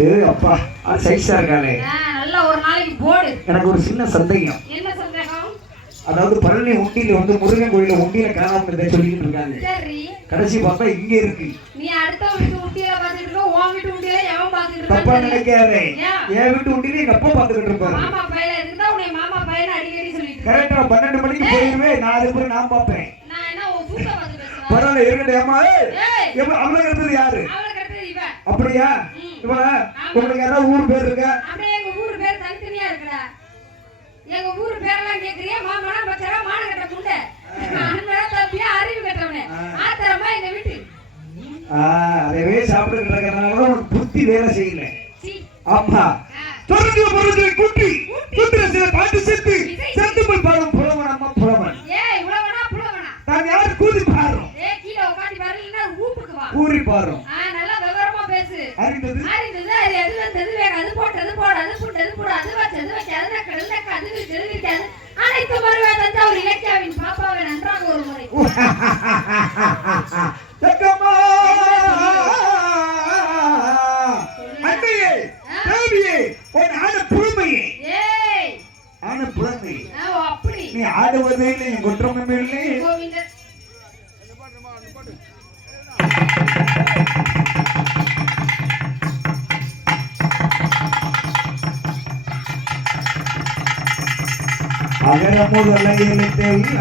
ஏ அப்பா சைஸா இருக்காளே. எனக்கு ஒரு சின்ன சந்தேகம். அதாவது பழனி உண்டியில வந்து முருகன் கோயில உண்டியில காணாம இருந்தே சொல்லிட்டு இருக்காங்க. கடைசி பார்த்தா இங்க இருக்கு. நீ அடுத்த வீட்டு உண்டியில பாத்துட்டு இருக்க உன் வீட்டு உண்டியில எவன் பாத்துட்டு தப்பா இருக்கான்னு தெரியல. நினைக்காதே? என் வீட்டு உண்டியில எங்க அப்பா பாத்துக்கிட்டு இருப்பாரு. மாமா பையல இருந்தா உன்னை மாமா பையனை அடிக்கடி சொல்லிட்டு இருக்க. கரெக்டா பன்னெண்டு மணிக்கு போயிருவேன் நான் அதுக்கு நான் பார்ப்பேன். நான் என்ன உன் சூத்த பேசுறேன்? பரவாயில்ல இருக்கட்டும் ஏமா ஏய்! அவளுக்கு இருந்தது யாரு? அவளுக்கு அப்படியா. இவளா உங்களுக்கு யாராவது ஊர் பேர் இருக்கா? அப்படியே எங்க ஊரு பேர் தனித்தனியா இருக்குடா. எங்க ஊரு பேரெல்லாம் கேக்குறியா? மாமனா மச்சரா மானகட்ட குண்டை. அன்படா தப்பியா அறிவு கட்டவனே ஆத்திரமா எங்க வீட்டு. ஆ, அதவே சாப்பிட்டு கிடக்கிறதுனால உனக்கு புத்தி வேலை செய்யல. ஆமா. தொடர்ந்து பொருள்களை கூட்டி கூட்டுற சில பாட்டு சேர்த்து சேர்த்து போய் பாடும் புலவன் அம்மா புலவன். ஏய் இவ்வளவுனா புலவனா? தான் யார் கூதி பாடுறோம்? ஏய் கீழே உட்காந்து பாரு இல்லைன்னா ஊப்புக்கு வா. கூறி பாடுறோம். அறிந்தது அறிந்தது அது எது வந்தது வேகாது போட்டது போடாது புட்டது போடாது வச்சது வைக்காது நக்கடல் நக்காது விரிச்சது விரிக்காது. அனைத்து முறை தஞ்சாவூர் இலக்கியாவின் பாப்பாவை நன்றாக ஒரு முறை. தேவியே అగరముదలయ్యలు తెల్ల